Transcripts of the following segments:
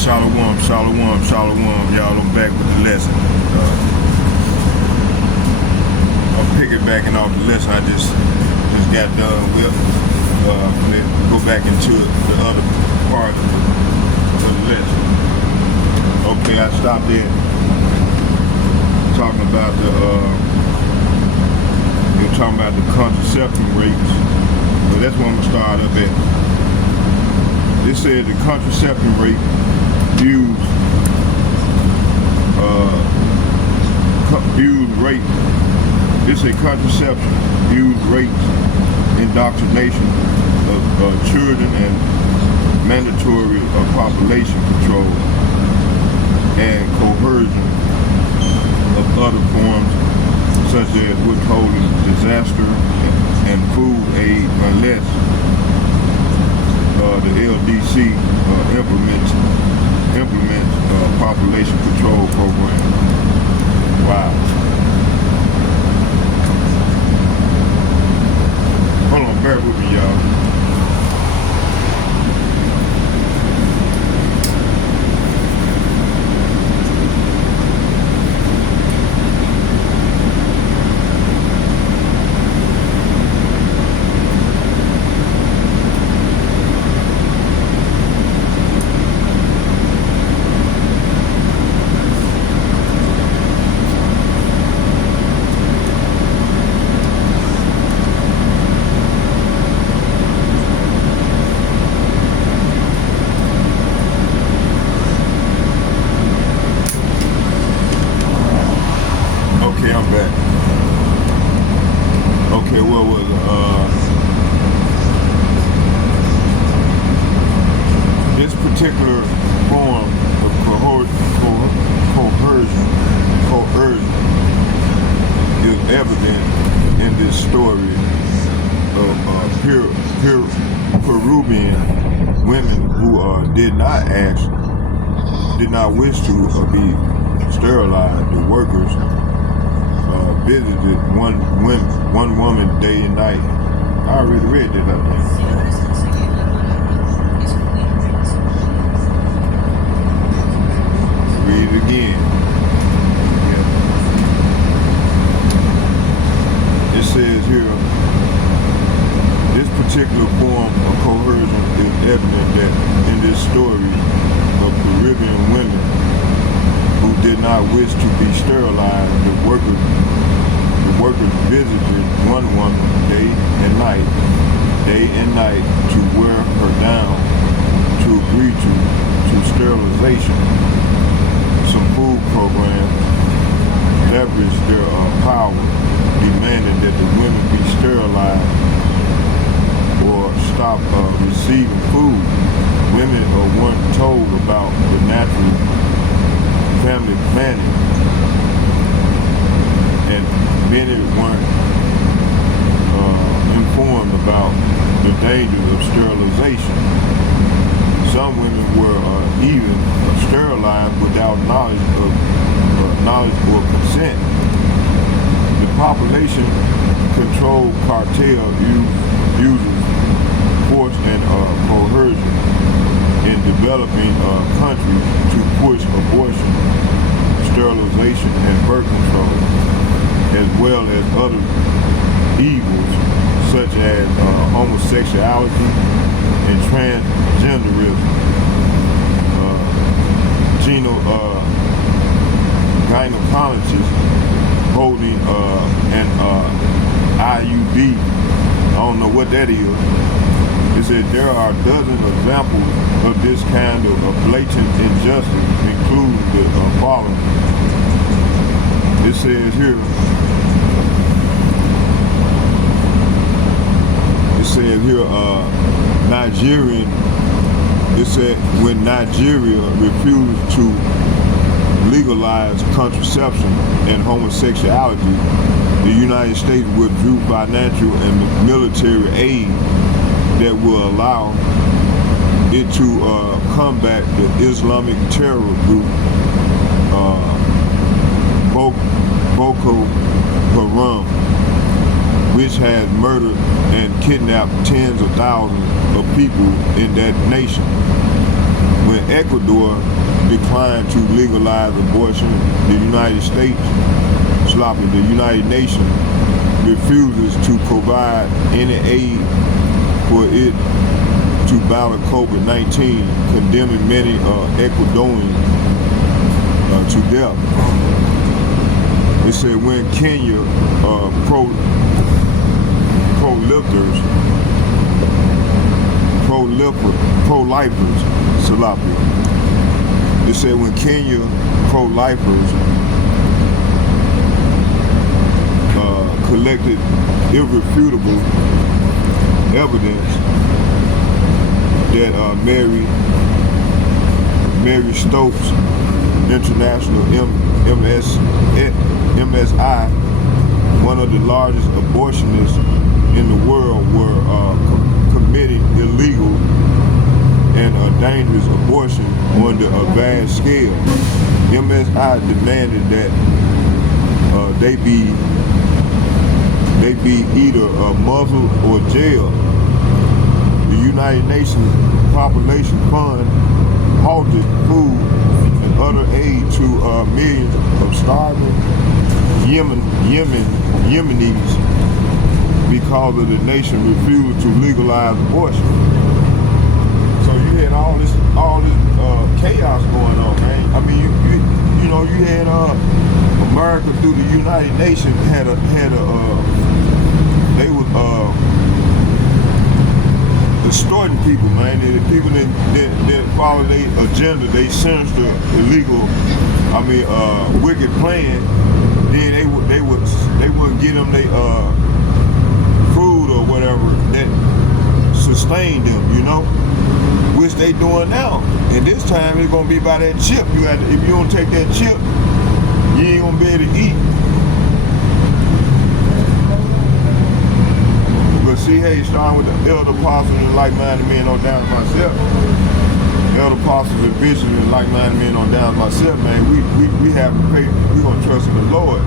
Shalom, shalom, shalom, y'all. I'm back with the lesson. I'm piggybacking off the lesson I just got done with. Let's go back into the other part of the lesson. Okay, I stopped in talking about you're talking about the contraception rates. But that's where I'm gonna start up at. It said the contraception rate used rate. This is contraception used rates, indoctrination of children, and mandatory population control and coercion of other forms such as withholding disaster and food aid unless the LDC implements population control program. Wow. Hold on, bear with me, y'all. Okay, I'm back. Okay, what was this particular form of coercion is evident in this story of Peruvian women who did not wish to be sterilized. The workers visited one woman day and night. I already read that up there. Read it again. Yeah. It says here, this particular form of coercion is evident that in this story of Peruvian women who did not wish to be sterilized, the workers visited one woman day and night to wear her down to agree to sterilization. Some food programs leveraged their power, demanding that the women be sterilized or stop receiving food. Women weren't told about the natural family planning, and many weren't informed about the dangers of sterilization. Some women were even sterilized without knowledge or consent. The population control cartel uses force and coercion in developing countries to push abortion, sterilization, and birth control, as well as other evils such as homosexuality and transgenderism. Gynecologists holding an IUD. I don't know what that is. It said there are dozens of examples of this kind of blatant injustice, including the following. It says here, when Nigeria refused to legalize contraception and homosexuality, the United States withdrew financial and military aid that will allow it to combat the Islamic terror group Boko Haram, which has murdered and kidnapped tens of thousands of people in that nation. When when Ecuador declined to legalize abortion, the United States, the United Nations refuses to provide any aid for it to battle COVID-19, condemning many Ecuadorians to death. It said when Kenya pro-lifers, Salafi. It said when Kenya pro-lifers collected irrefutable evidence that Mary Stopes International MSI, one of the largest abortionists in the world, were committing illegal and dangerous abortion on a vast scale. MSI demanded that they be either muzzled or jailed. The United Nations Population Fund halted food and other aid to millions of starving Yemenis because of the nation refused to legalize abortion. So you had all this chaos going on, man. I mean, you had America through the United Nations they was distorting people, man. The people that follow their agenda, they censor illegal, wicked plan. Then they wouldn't get them their food or whatever that sustained them, which they doing now. And this time it's gonna be by that chip. If you don't take that chip, you ain't gonna be able to eat. But see, hey, starting with the elder apostles and like-minded men on down to myself. Elder apostles and bishops and like-minded men on down to myself, man. We have to pay. We gonna trust in the Lord.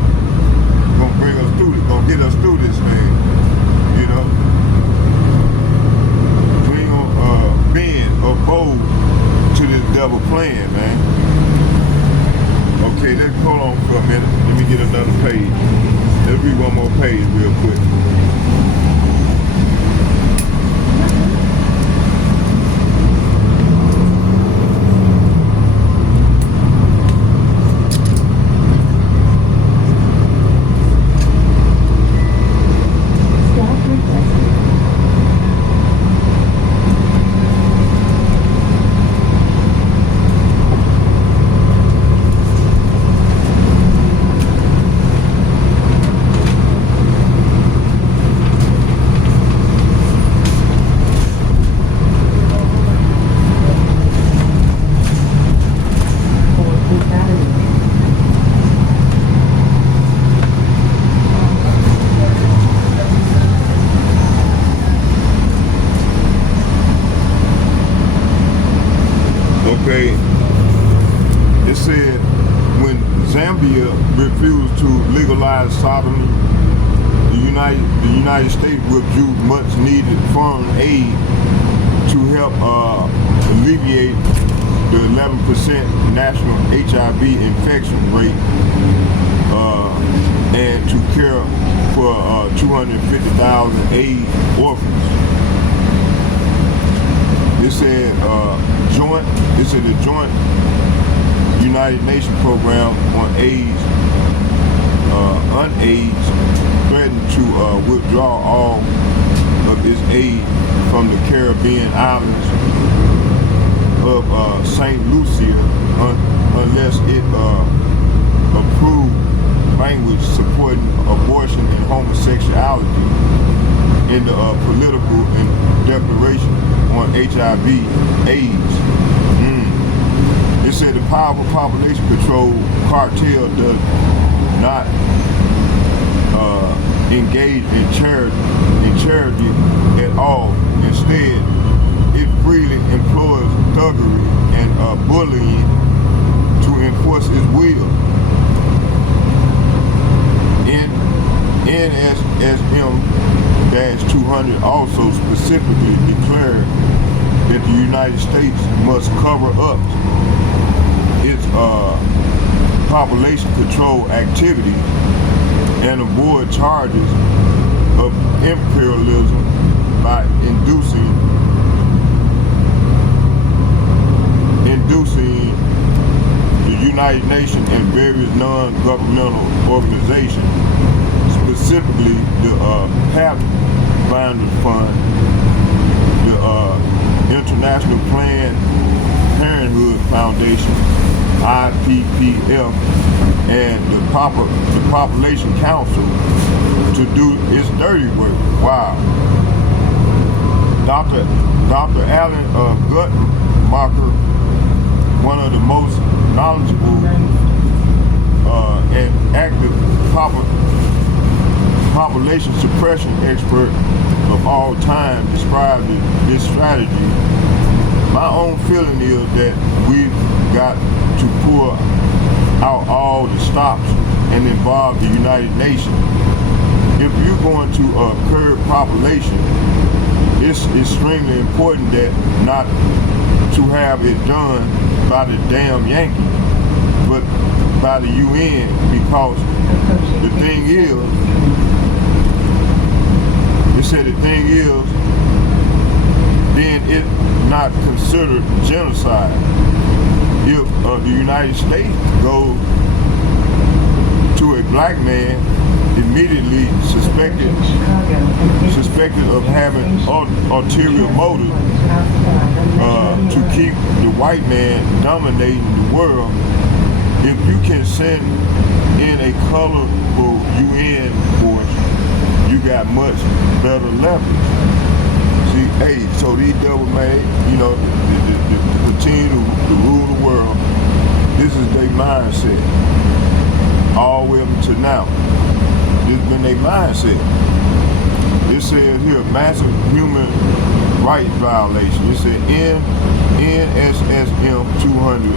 Gonna bring us through this. Gonna get us through this, man. We ain't gonna bend or bow to this devil plan, man. Okay, let's hold on for a minute. Let me get another page. Let's read one more page real quick. Okay, it said when Zambia refused to legalize sodomy, the United States withdrew much needed foreign aid to help alleviate the 11% national HIV infection rate and to care for 250,000 AIDS orphans. It said the joint United Nations program on AIDS, UNAIDS, threatened to withdraw all of its aid from the Caribbean islands of St. Lucia unless it approved language supporting abortion and homosexuality in the political and declaration on HIV/AIDS. It said the powerful population control cartel does not engage in charity at all. Instead, it freely employs thuggery and bullying to enforce its will. NSSM-200 also specifically declared that the United States must cover up its population control activity and avoid charges of imperialism by inducing the United Nations and various non-governmental organizations, specifically the Pathfinders Fund, the International Planned Parenthood Foundation, IPPF, and the Population Council to do its dirty work. Wow. Dr. Alan Guttmacher, one of the most knowledgeable and active population suppression expert of all time, described this strategy. My own feeling is that we've got to pull out all the stops and involve the United Nations. If you're going to curb population, it's extremely important that not to have it done by the damn Yankees, but by the UN, because the thing is, then it's not considered genocide. If the United States goes to a black man immediately suspected of having ulterior motive to keep the white man dominating the world, if you can send in a colorful UN force, you got much better leverage. See, hey, so these double made, you know, to continue to rule the world, this is their mindset. All the way up to now. This has been their mindset. It says here, massive human rights violation. It said NSSM 200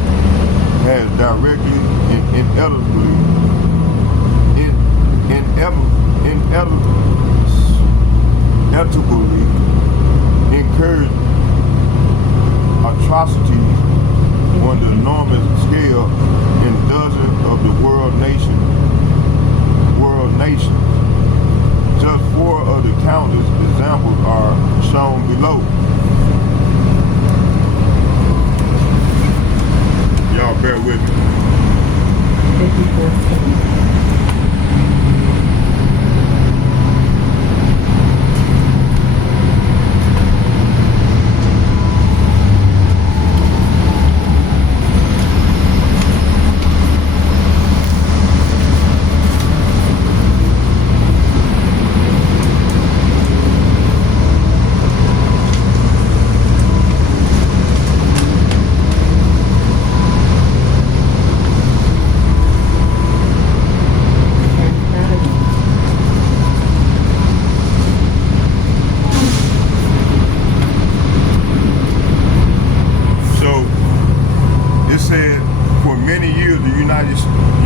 has directly and inevitably encouraged atrocities on the enormous scale in dozens of the world nations. Just 4 of the countless examples are shown below. Y'all bear with me. 54 seconds.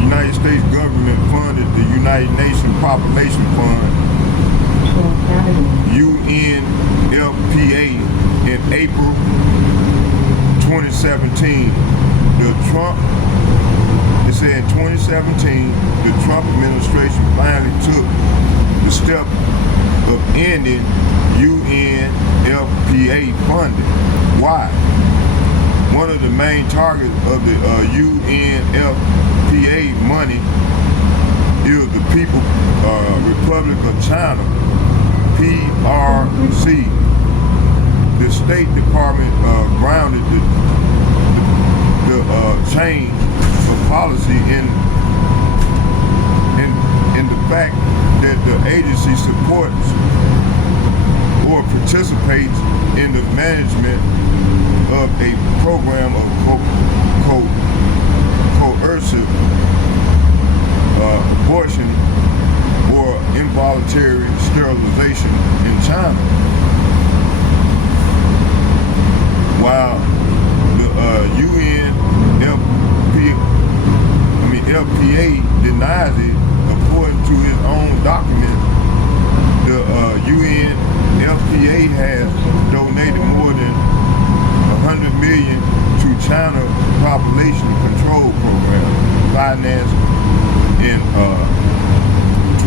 United States government funded the United Nations Population Fund, UNFPA, in April 2017. It said in 2017, the Trump administration finally took the step of ending UNFPA funding. Why? One of the main targets of the UNFPA money is the People's Republic of China, PRC. The State Department grounded the change of policy in the fact that the agency supports or participates in the management of a program of coercive abortion or involuntary sterilization in China. While the LPA denies it, according to its own document, the UNFPA has donated more than China Population Control Program, financed in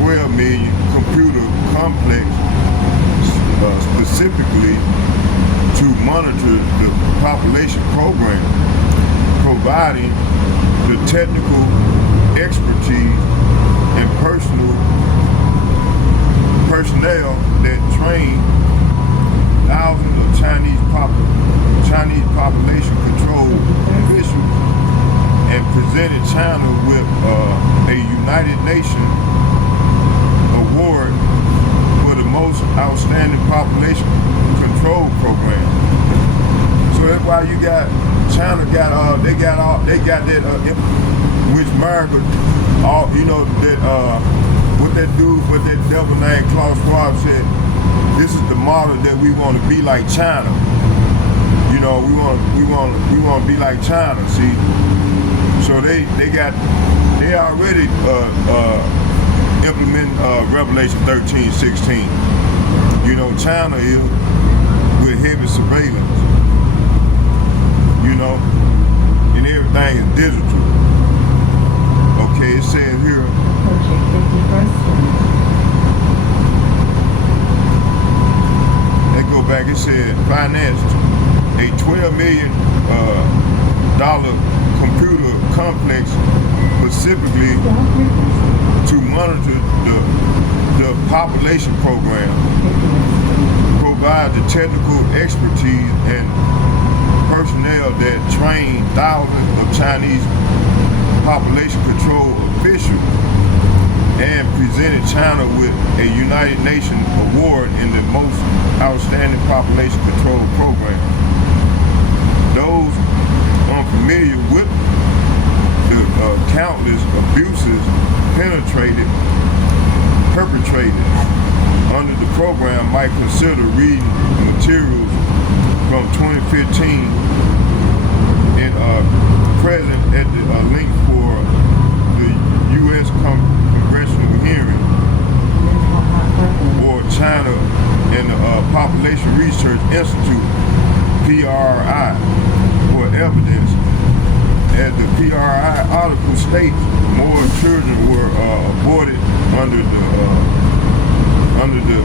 12 million computer complex, specifically to monitor the population program, providing the technical expertise and personnel that train thousands of Chinese population control officials, and presented China with a United Nations award for the most outstanding population control program. So that's why you got China they got that which America, what that devil named Klaus Schwab said, this is the model that we want to be like China. You know, we want to be like China. See, so they already implement Revelation 13:16. You know, China is with heavy surveillance. You know, and everything is digital. Okay, it says here. Let's go back. It said financed a $12 million computer complex specifically to monitor the population program, provide the technical expertise and personnel that train thousands of Chinese population control officials, and presented China with a United Nations award in the most outstanding population control program. Those unfamiliar with the countless abuses perpetrated under the program might consider reading materials from 2015 and present at the link for the U.S. congressional hearing, or China and the Population Research Institute, PRI, for evidence. As the PRI article states, more children were aborted under the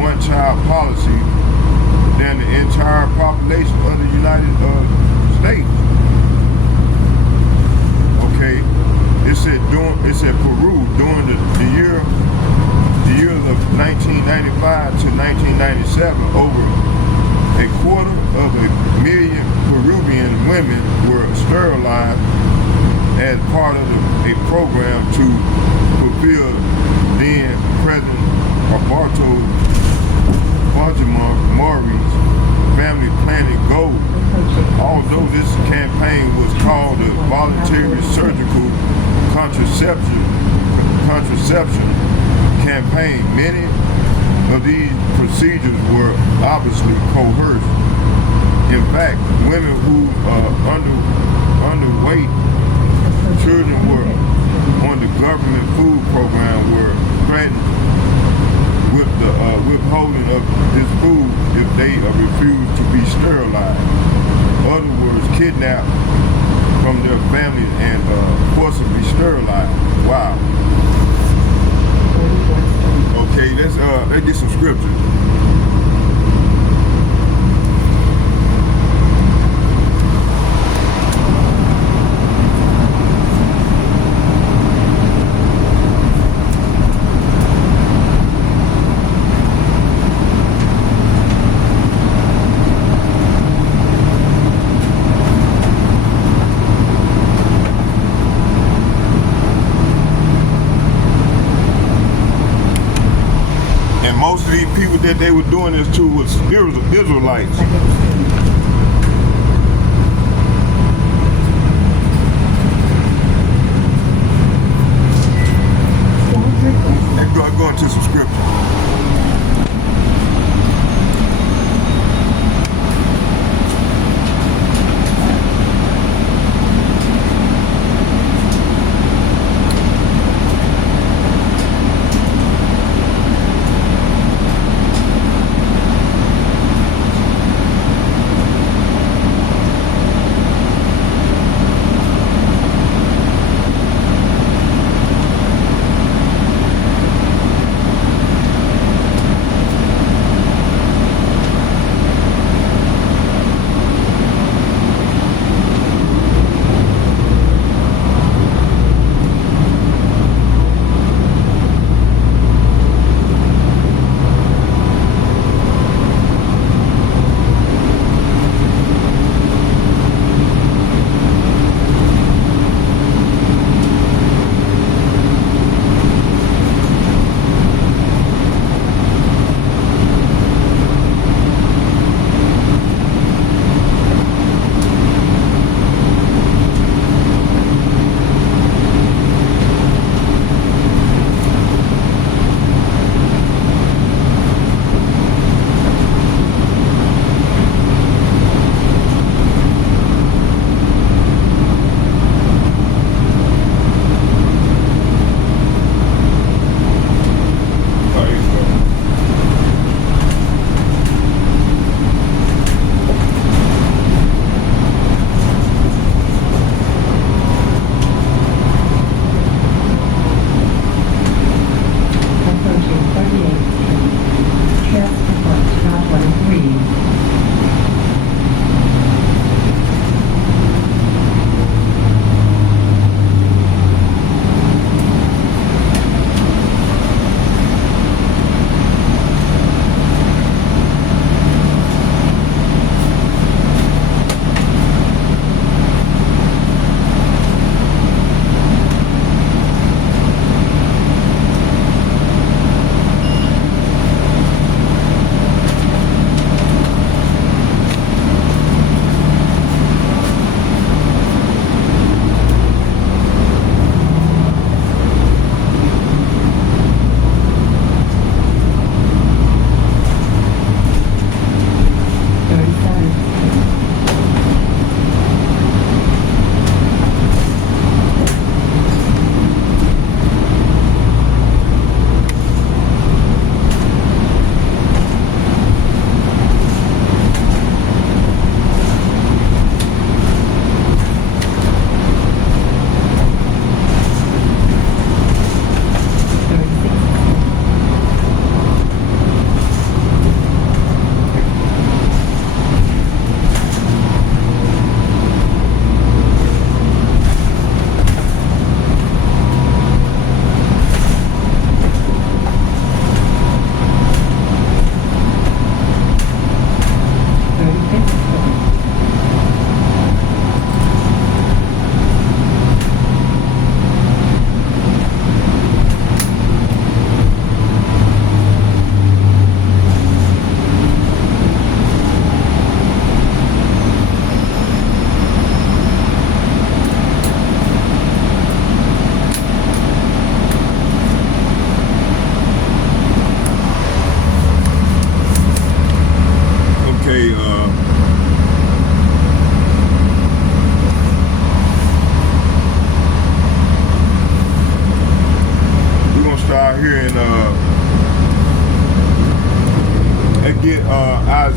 one-child policy than the entire population of the United States. Okay, it said Peru during the years of 1995 to 1997, over a quarter of a million Peruvian women were sterilized as part of a program to fulfill then President Alberto Fujimori's family planning goal. Although this campaign was called the voluntary surgical contraception campaign, many of these procedures were obviously coerced. In fact, women who underweight children were on the government food program were threatened with the withholding of this food if they refused to be sterilized. In other words, kidnapped from their families and forcibly sterilized. Wow. Okay, let's get some scripture. Most of these people that they were doing this to was Israelites. Let's go into some scripture.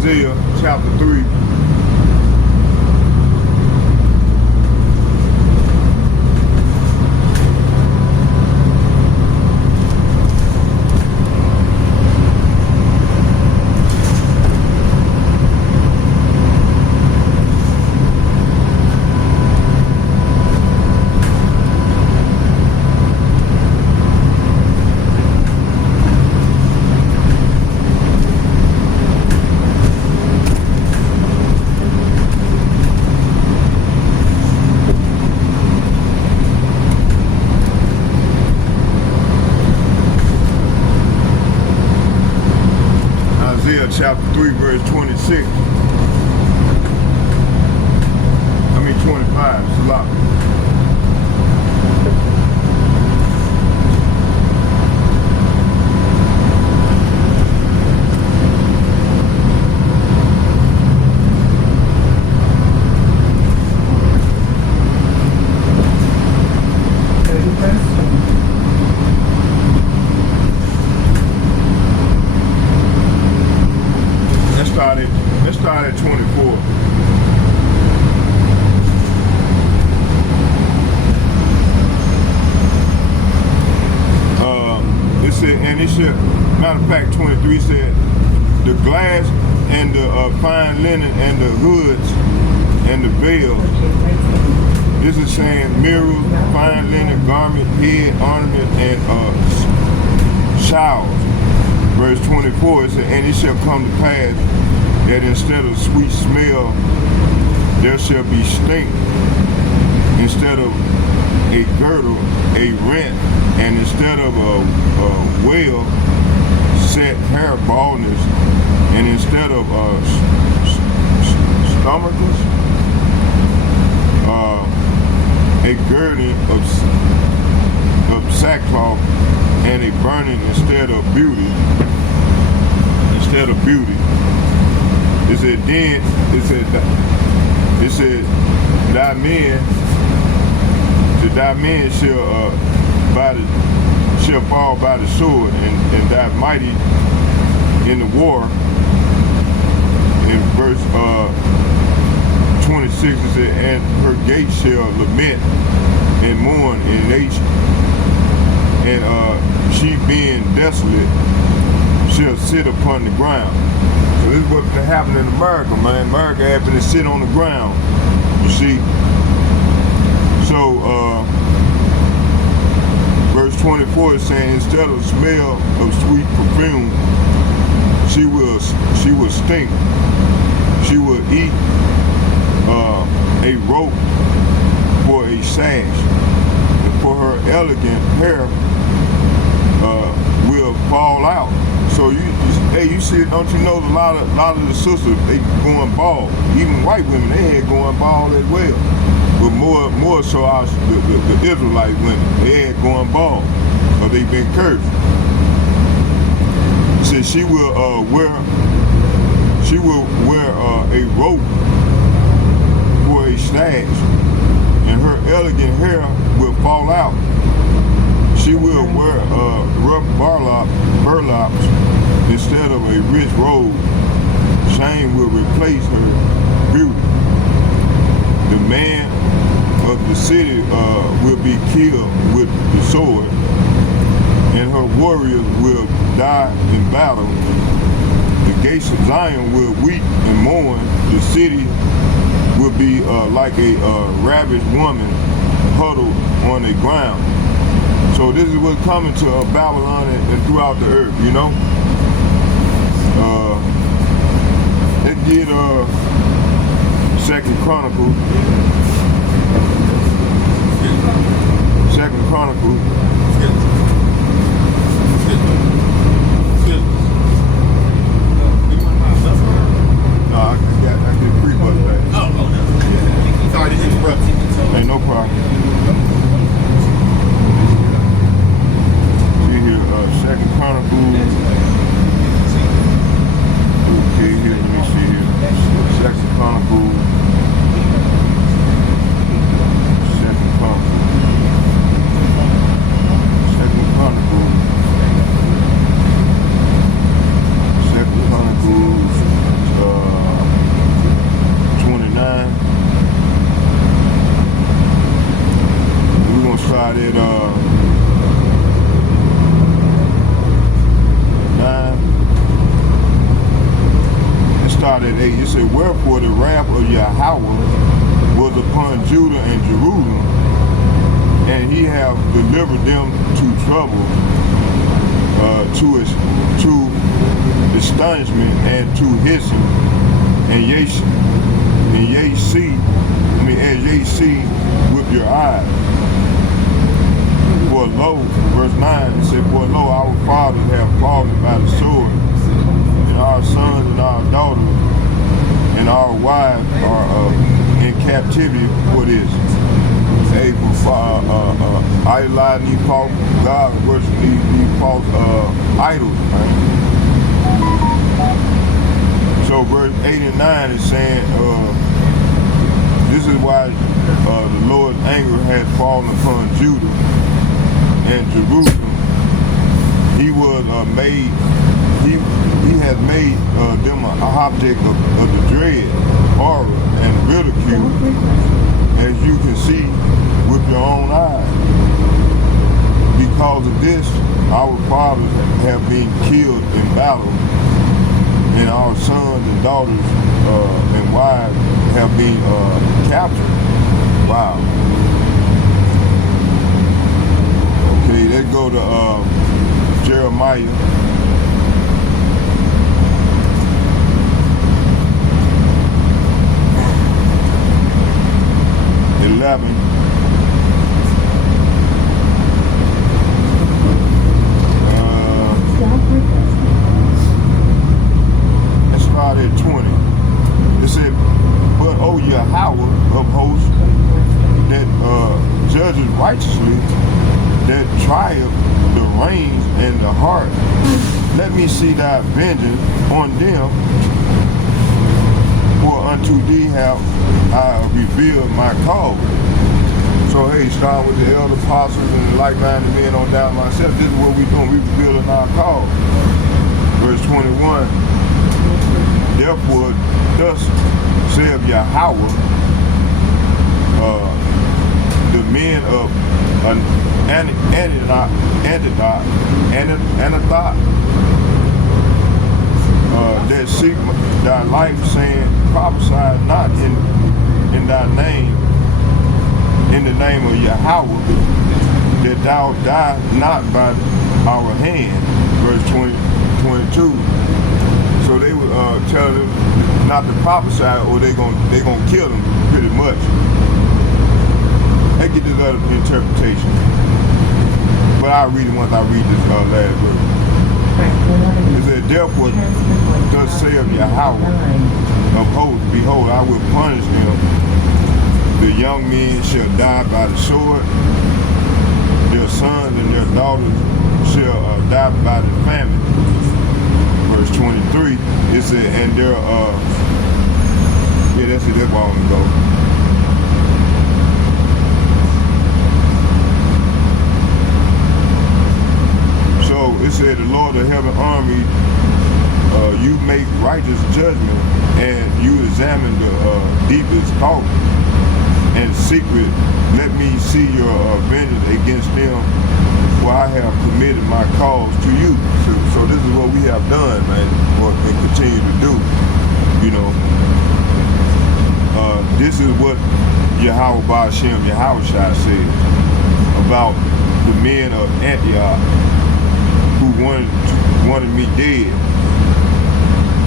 Isaiah chapter 3. Isaiah chapter 3, verse 26. 25. Salah. Let's start at 24. It said, and it should, matter of fact, 23 said, the glass and the fine linen and the hoods and the veils. This is saying mirrors, fine linen, garment, head, ornament, and shawls. Verse 24, it said, and it shall come to pass that instead of sweet smell, there shall be stink. Instead of a girdle, a rent, and instead of a well-set hair baldness, and instead of stomachers, a girding of sackcloth, and a burning instead of beauty. It said then, it said thy men shall fall by the sword, and thy mighty in the war. In verse 26 it said, and her gates shall lament and mourn, and she being desolate shall sit upon the ground. So this is what's happening in America, man. America happened to sit on the ground, you see. So verse 24 is saying, instead of smell of sweet perfume, she will stink. She will eat a rope for a sash, and for her elegant hair will fall out. So you see, don't you know, a lot of the sisters, they going bald. Even white women, they had going bald as well. But more so the Israelite women, they had going bald, or they been cursed. Said she will wear a rope for a stash, and her elegant hair will fall out. She will wear rough burlaps instead of a rich robe. Shame will replace her beauty. The man of the city will be killed with the sword, and her warriors will die in battle. The gates of Zion will weep and mourn. The city will be like a ravished woman huddled on the ground. So this is what's coming to Babylon and throughout the earth, you know. It did Second Chronicles. No, I get free bus back. Oh, yeah. Sorry to interrupt you. Ain't no problem. See here, Second Chronicles. Okay, here, let me see here. Second Chronicles. Second Chronicles. start at 9. It started at 8. It said, wherefore the wrath of Yahweh was upon Judah and Jerusalem, and he have delivered them to trouble, to astonishment, and to hissing, and ye see with your eyes. For lo, verse 9, it said, for lo, our fathers have fallen by the sword, and our sons and our daughters and our wives are in captivity for this. Hey, for idolizing these false gods, worshiping these false idols, right? So verse 8 and 9 is saying, this is why the Lord's anger has fallen upon Judah and Jerusalem. He was he has made them an object of the dread, horror, and ridicule, as you can see with your own eyes. Because of this, our fathers have been killed in battle, and our sons and daughters and wives have been captured. Wow. Okay, let's go to Jeremiah. Let's start at 20. It said, but O Yahweh of hosts, that judges righteously, that triumph the reins and the heart, let me see thy vengeance on them, for unto thee have I revealed my cause. So hey, start with the elder apostles and the like-minded men on down myself. This is what we're doing. We're revealing our cause. Verse 21. Therefore, thus saith Yahweh, the men of Anathoth, that seek thy life, saying, prophesy not in thy name, in the name of Yahweh, that thou die not by our hand. Verse 22. So they would tell them not to prophesy, or they gonna kill them pretty much. They get this other interpretation, but I'll read it once I read this last verse. It said, therefore, thus saith Yahweh of hosts, behold, I will punish them. The young men shall die by the sword, their sons and their daughters shall die by the famine. Verse 23, it said, and their, yeah, that's it, that's where I want to go. So it said, the Lord of heaven army, you make righteous judgment, and you examine the deepest thought and secret. Let me see your vengeance against them, for I have committed my cause to you. So this is what we have done, man, and continue to do. You know, this is what Yahweh Ba'ashem Yahushua said about the men of Antioch who wanted me dead.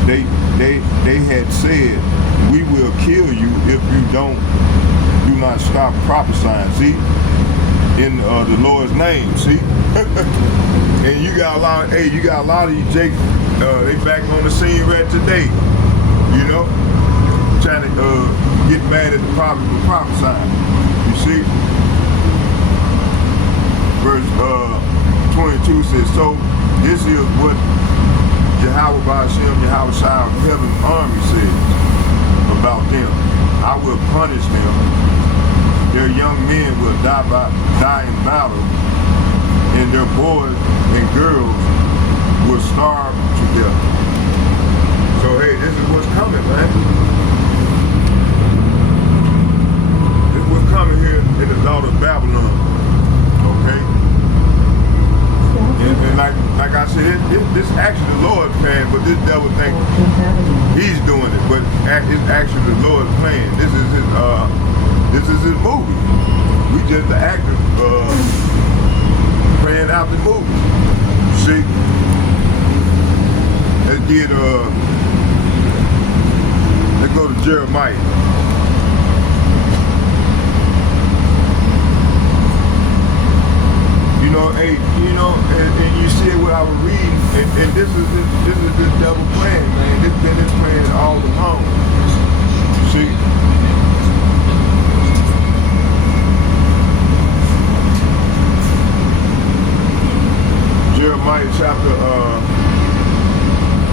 They had said, we will kill you if you do not stop prophesying. See, in the Lord's name. See, and you got a lot. Hey, you got a lot of these Jake. They back on the scene right today. You know, trying to get mad at the prophet for prophesying. You see, verse 22 says, so this is what Yahweh Ba'ashem, Yahweh Shai of heaven's army says about them. I will punish them. Their young men will die in battle, and their boys and girls will starve to death. So hey, this is what's coming, man. This is what's coming here in the daughter of Babylon. just the actor playing out the movie. See? Let's go to Jeremiah. You know, hey, and you see what I was reading, and this is this double plan, man. This been this plan all along. See? Jeremiah chapter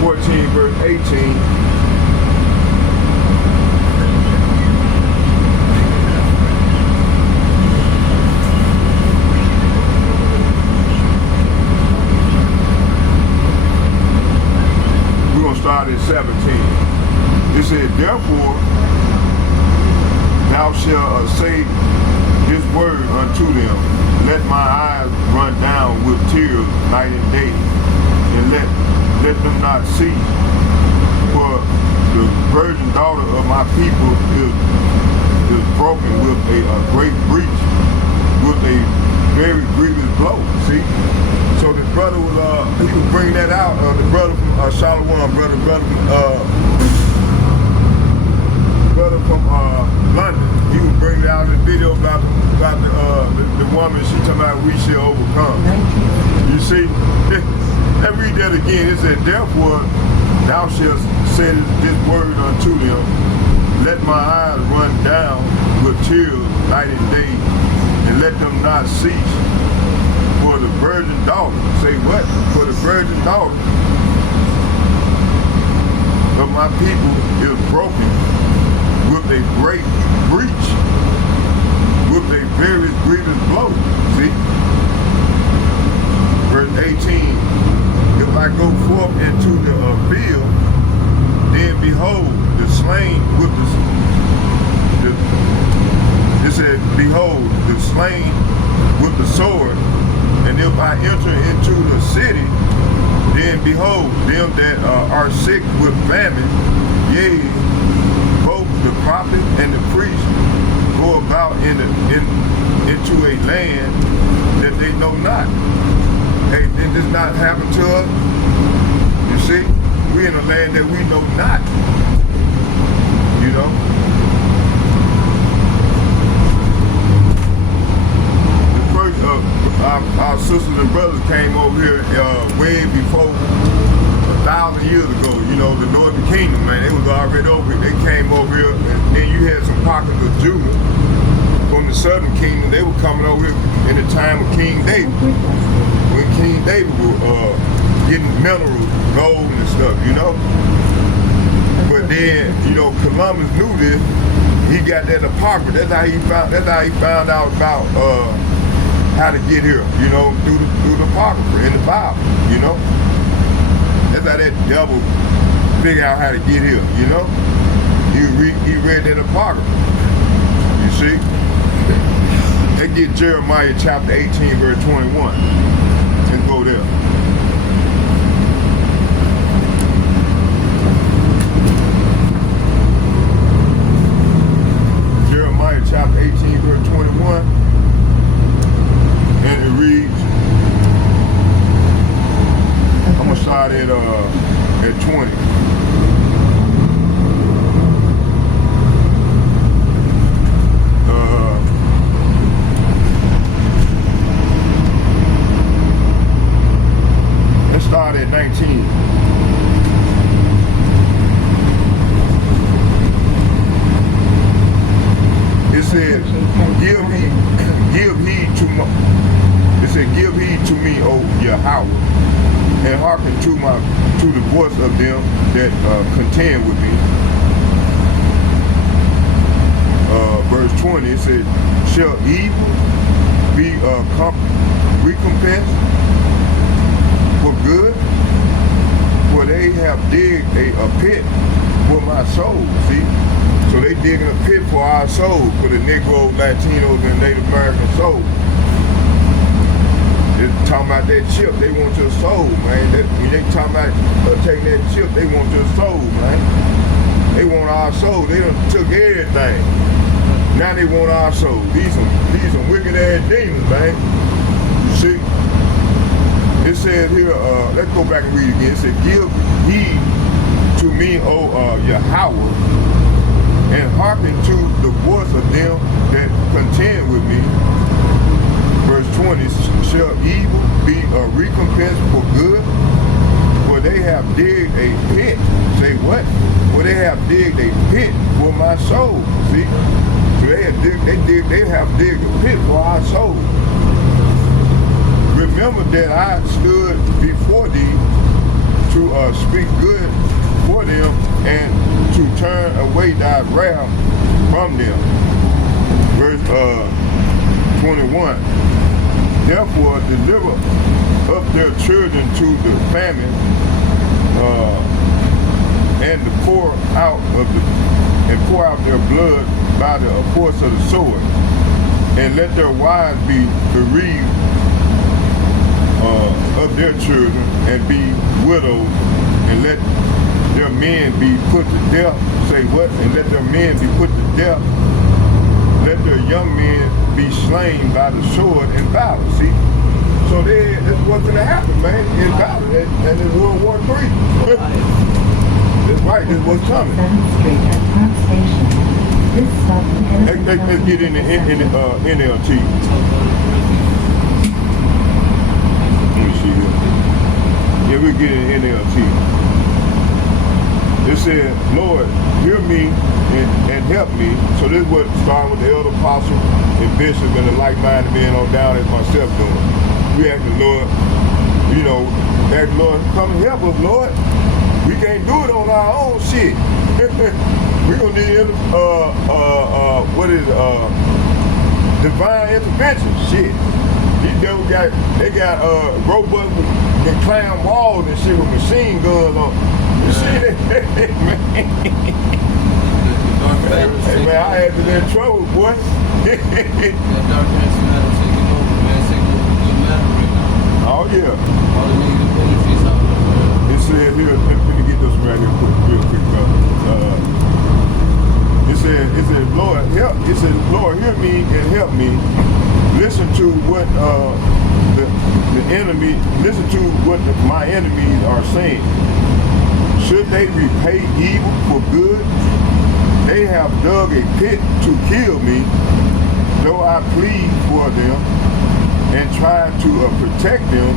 14, verse 18. Start at 17. It said, therefore, thou shalt say this word unto them, let my eyes run down with tears night and day, and let them not see. For the virgin daughter of my people is broken with a great breach, with a very grievous blow. See? So the brother was, he was bringing that out. The brother from Shalom, brother from London. He was bringing out the video about the woman. She talking about we shall overcome. You see? Let's read that again. It said, therefore, thou shalt say this word unto them. Let my eyes run down with tears night and day, and let them not cease. For the virgin daughter, say what? For the virgin daughter of my people is broken with a great breach, with a very grievous blow. See? Verse 18, if I go forth into the field, then behold, the slain with it said, behold, the slain with the sword. And if I enter into the city, then behold, them that are sick with famine, yea, both the prophet and the priest go about into a land that they know not. Hey, did this not happen to us? You see, we in a land that we know not. You know? Our sisters and brothers came over here way before 1,000 years ago. You know, the Northern Kingdom, man, they was already over here. They came over here, and then you had some pockets of Judah from the Southern Kingdom. They were coming over here in the time of King David, when King David was getting minerals, gold and stuff, you know. But then, you know, Columbus knew this. He got that apocrypha. That's how he found out about how to get here, you know, through the Apocrypha in the Bible, you know. That's how that devil figured out how to get here, you know. He read that Apocrypha, you see. Let's get Jeremiah chapter 18, verse 21, and go there. Jeremiah chapter 18, verse 21. And it reads, I'm gonna start at 20. Let's start at 19. It said, give heed to my. It said, give heed to me, O Yahweh, and hearken to the voice of them that contend with me. Verse 20, it said, shall evil be recompensed for good? For they have digged a pit for my soul, see? So they digging a pit for our soul, for the Negro, Latinos, and Native American soul. They're talking about that chip, they want your soul, man. When they talking about taking that chip, they want your soul, man. They want our soul. They done took everything. Now they want our soul. These some wicked ass demons, man. You see? It says here, let's go back and read it again. It said, give heed to me, O Yahweh, and hearken to the voice of them that contend with me. Verse 20, shall evil be a recompense for good? For they have digged a pit. Say what? For they have digged a pit for my soul. See? So they have digged a pit for our soul. Remember that I stood before thee to speak good for them and to turn away thy wrath from them. Verse 21. Therefore deliver up their children to the famine and pour out their blood by the force of the sword, and let their wives be bereaved of their children and be widows, and let their men be put to death. Say what? And let their men be put to death. Let their young men be slain by the sword in battle. See? So this is what's going to happen, man, in battle, and in World War III. That's right, this is what's coming. Let's get in the NLT. Let me see here. Yeah, we'll get in the NLT. It said, Lord, hear me and help me. So this is what starting with the elder apostle and bishop and the like-minded men on down as myself doing. We ask the Lord, you know, ask the Lord, come and help us, Lord. We can't do it on our own shit. We're gonna need divine intervention. Shit. These devils got robots and climb walls and shit with machine guns on. You see that? Hey man, I had to get in trouble, boy. Oh yeah. It said here, let me get this right here real quick, brother. It said, Lord, help. It said, Lord, hear me and help me. Listen to what my enemies are saying. Should they repay evil for good? They have dug a pit to kill me, though I plead for them and try to protect them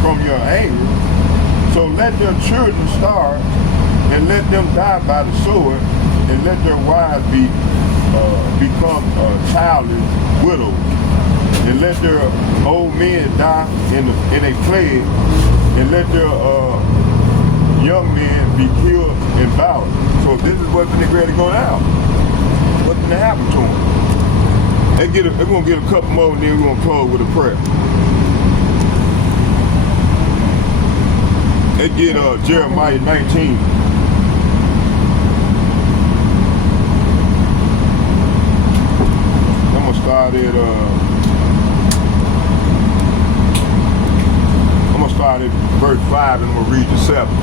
from your anger. So let their children starve, and let them die by the sword, and let their wives become childless widows, and let their old men die in a plague, and let their young men be killed in battle. So this is what's going to go down. What's going to happen to them? They're going to get a couple more, and then we're going to close with a prayer. They get Jeremiah 19. I'm going to start at verse 5, and I'm going to read to 7.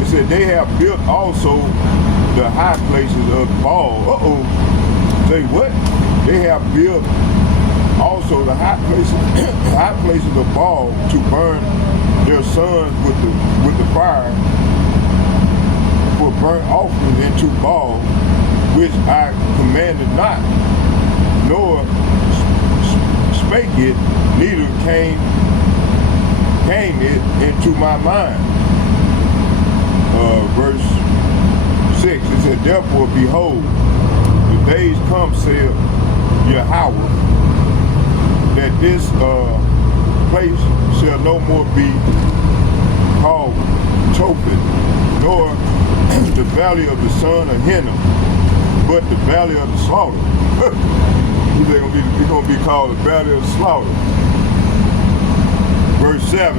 It said, they have built also the high places of Baal. Say what? They have built also the high places of Baal to burn their sons with the fire for burnt offerings into Baal, which I commanded not, nor spake it, neither came it into my mind. Verse 6, it said, therefore, behold, the days come, saith Yahweh, that this place shall no more be called Tophet, nor the valley of the son of Hinnom, but the valley of the slaughter. It's going to be called the valley of the slaughter. Verse 7,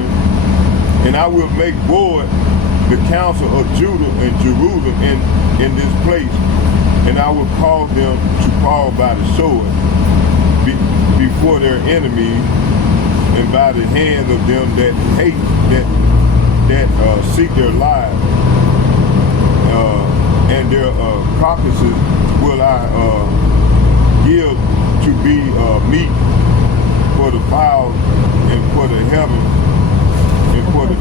and I will make void the counsel of Judah and Jerusalem in this place, and I will cause them to fall by the sword before their enemies, and by the hand of them that hate, that seek their lives, and their carcasses will I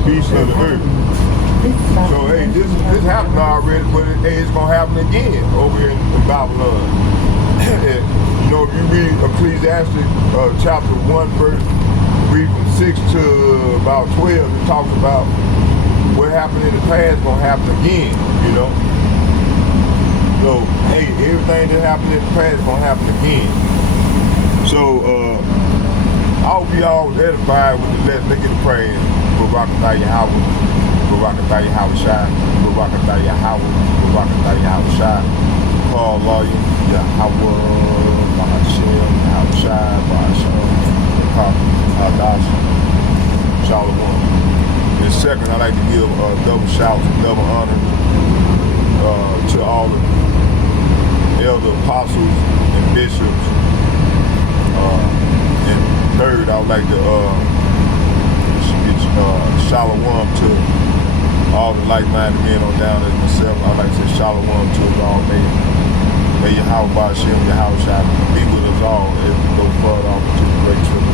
beasts of the earth. So hey, this happened already, but it's gonna happen again over here in Babylon. And, you know, if you read Ecclesiastes chapter 1, verse, read from 6 to about 12, it talks about what happened in the past gonna happen again, you know. So hey, everything that happened in the past is gonna happen again. So I hope y'all was edified with the Let's Look at the Prayer. Barakatah Yahweh, Barakatah Yahweh Shai, Barakatah Yahweh, Barakatah Yahweh Shai, Paul Lawyer, Yahweh, Bahashem, Yahweh Shai, Bahashem, Hadash, Shalom. And second, I'd like to give double shouts and double honor to all the elder apostles and bishops. And third, I would like to shalom to all the like-minded men on down as myself. I'd like to say shalom to us all. May Yahweh Bahashem, Yahweh Shai be with us all as we go further off into the great tribulation.